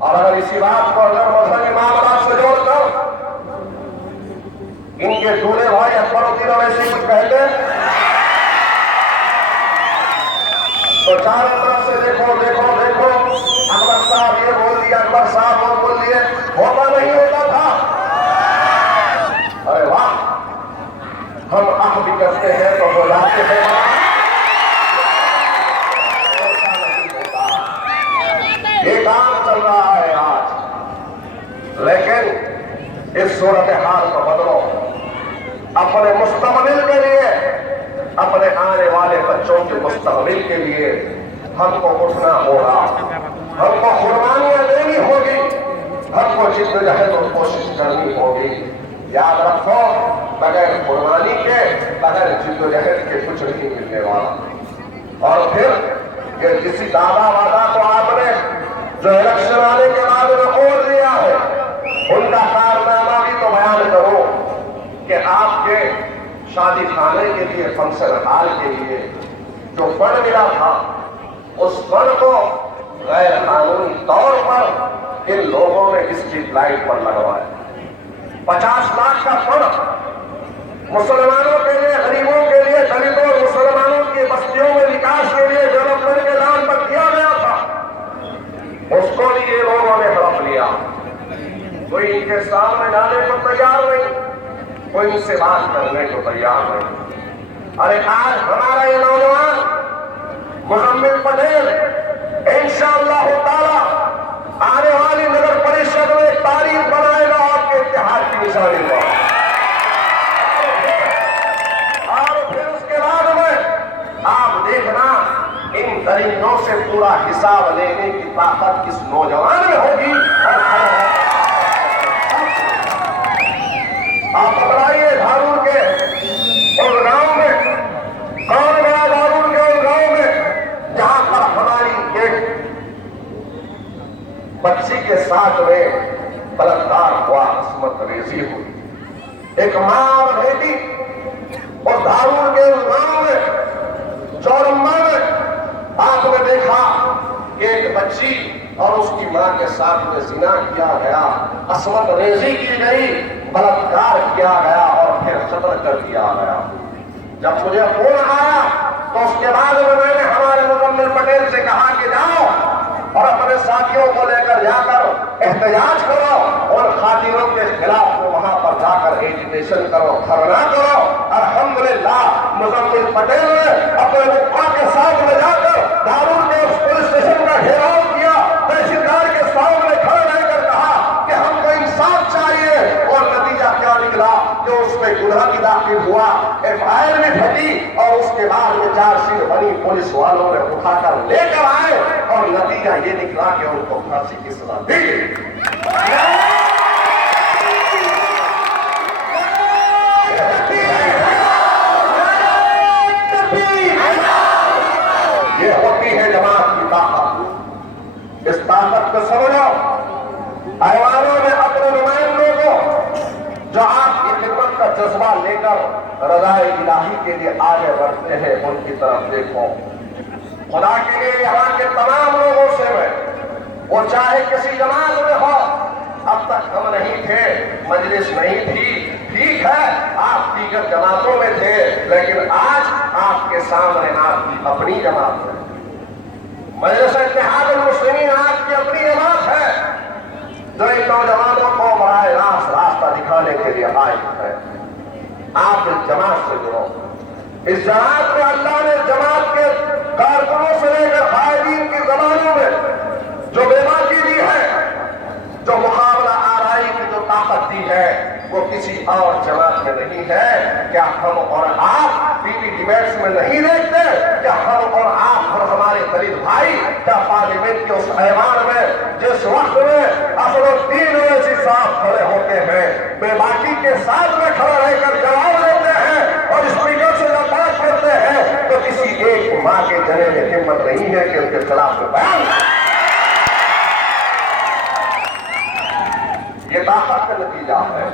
اور اگر اسی بات کو اگر مذہبی معاملات سے جوڑ کر ان کے دولے بھائی اکبر الدین اویسی کچھ کہتے تو چاروں طرف سے دیکھو دیکھو دیکھو اکبر صاحب یہ بول دیا اکبر صاحب وہ بول دیے ہوتا نہیں ہوتا تھا. ارے واہ ہم عہد کرتے ہیں تو وہ لاتے ہیں. یہ کام چل رہا ہے آج لیکن اس صورتحال کو بدلو. اپنے مستقبل کے لیے اپنے آنے والے بچوں کے مستقبل کے لیے ہم کو اٹھنا ہوگا. ہم کو قربانیاں دینی ہوگی. ہم کو جدوجہد اور کوشش کرنی ہوگی. یاد رکھو بغیر قربانی کے بغیر جدوجہد کے کچھ نہیں ملنے والا. اور پھر یہ کسی دعویٰ وعدہ کو آپ نے جو الیکشن آنے کے بعد رکھوڑ دیا ہے ان کا کارنامہ بھی تو بیان کرو کہ آپ کے شادی خانے کے لیے فنکشن ہال کے لیے جو فنڈ ملا تھا اس فنڈ کو غیر قانونی طور پر ان لوگوں نے اسٹریٹ لائٹ پر لگوایا. 50 لاکھ کا فنڈ مسلمانوں کے لیے غریبوں کے لیے دلتوں اور مسلمانوں کی بستیوں میں وکاس کے لیے ڈیولپمنٹ کے نام پر کیا گیا تھا. اس کو بھی یہ لوگوں نے ہڑپ لیا. کوئی ان کے سامنے جانے کو تیار نہیں, کوئی ان سے بات کرنے کو تیار نہیں. ارے آج ہمارا یہ نوجوان مزمل پٹیل انشاءاللہ تعالی آنے والی نگر پریشد میں تاریخ بنائے گا آپ کے اتحاد کی نشانی کو. اور پھر اس کے بعد میں آپ دیکھنا ان درندوں سے پورا حساب لینے کی طاقت کس نوجوان میں ہوگی. آپ بتائیے دھارور کے اور گاؤں میں کون گیا دھارور کے اور گاؤں میں جہاں پر ہماری ایک بچی کے ساتھ میں بلندار ہوا عصمت ریزی ہوئی. ایک ماں اور بیٹی اور دھارور کے گاؤں میں چورمبا میں آپ نے دیکھا کہ ایک بچی اور اس کی ماں کے ساتھ میں زنا کیا گیا, عصمت ریزی کی گئی, بلاತ್کار کیا گیا اور پھر قتل کر دیا گیا. جب مجھے فون آیا تو اس کے بعد میں نے ہمارے مزمل پٹیل سے کہا کہ جاؤ اور اپنے ساتھیوں کو لے کر جا کر احتجاج کرو اور خاتونوں کے خلاف وہاں پر جا کر ایجیٹیشن کرو, دھرنا کرو. الحمدللہ مزمل پٹیل نے اپنے رفقا کے ساتھ میں جا کر دھارور کے اس پولیس اسٹیشن کا گھیراؤ کیا. تحصیلدار کے سامنے کھڑے رہ کر کہا کہ ہم کو انصاف چاہیے. اور نتیجہ کیا نکلا کہ اس میں گناہ بھی داخل ہوا, FIR بھی پھٹی اور اس کے بعد میں چارج شیٹ بنی. پولیس والوں نے اٹھا کر لے کر آئے اور نتیجہ یہ نکلا کہ ان کو پھانسی کی سزا دی گئی. یہ ہوتی ہے جماعت کی طاقت. اس طاقت کو سمجھو. ایوانوں میں اپنے نمائندوں کو جو آپ کی خدمت کا جذبہ لے کر رضائے الہی کے لیے آگے بڑھتے ہیں ان کی طرف دیکھو. خدا کے لیے یہاں کے تمام لوگوں سے میں وہ چاہے کسی جماعت میں ہو, اب تک ہم نہیں تھے, مجلس نہیں تھی, ٹھیک ہے آپ دیگر جماعتوں میں تھے, لیکن آج آپ کے سامنے آپ کی اپنی جماعت ہے. مجلس اتحاد المسلمین آپ کی اپنی جماعت ہے جو ان نوجوانوں کو براہ راست راستہ دکھانے کے لیے آئی ہے. آپ اس جماعت سے جڑو. اس جماعت میں اللہ نے جماعت کے کارکنوں سے لے کر قائدین کی زبانوں میں جو بے باکی دی ہے, جو مقابلہ آرائی کی جو طاقت دی ہے, وہ کسی اور جماعت میں نہیں ہے. کیا ہم اور آپ ٹی وی ڈیبیٹس میں نہیں دیکھتے؟ کیا ہم اور آپ اور ہمارے قریب بھائی کیا پارلیمنٹ کے اس ایوان میں جس وقت میں اسد الدین اویسی صاحب کھڑے ہوتے ہیں بے باکی کے ساتھ میں کھڑے رہ کر جواب دیتے ہیں اور اسپیکر سے جب بات کرتے ہیں تو کسی ایک ماں کے جنے میں ہمت نہیں ہے کہ ان کے خلاف میں بیان کریں. یہ طاقت کا نتیجہ ہے.